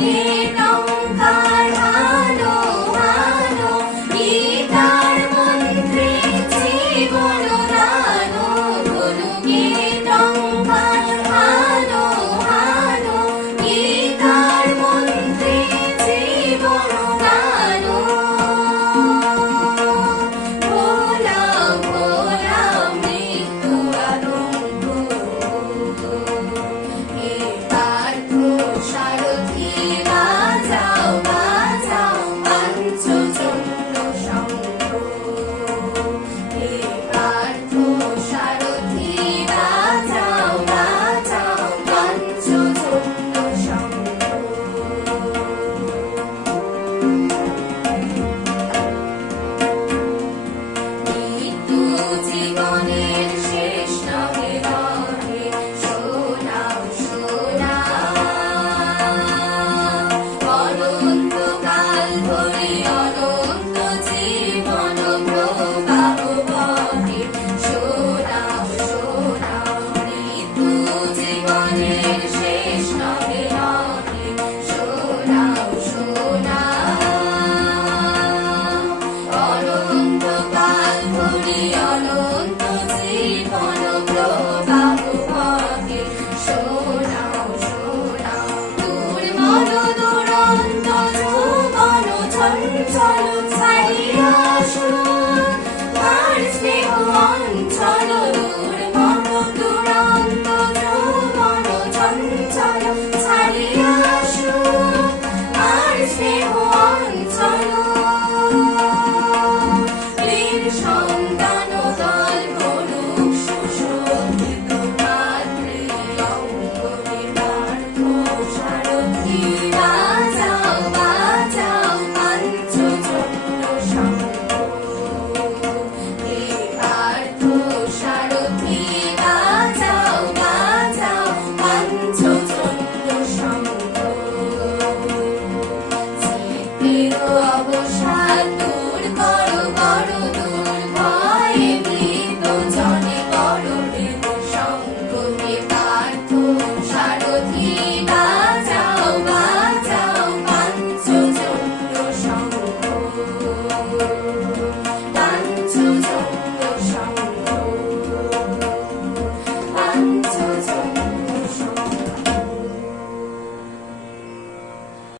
Tino sou.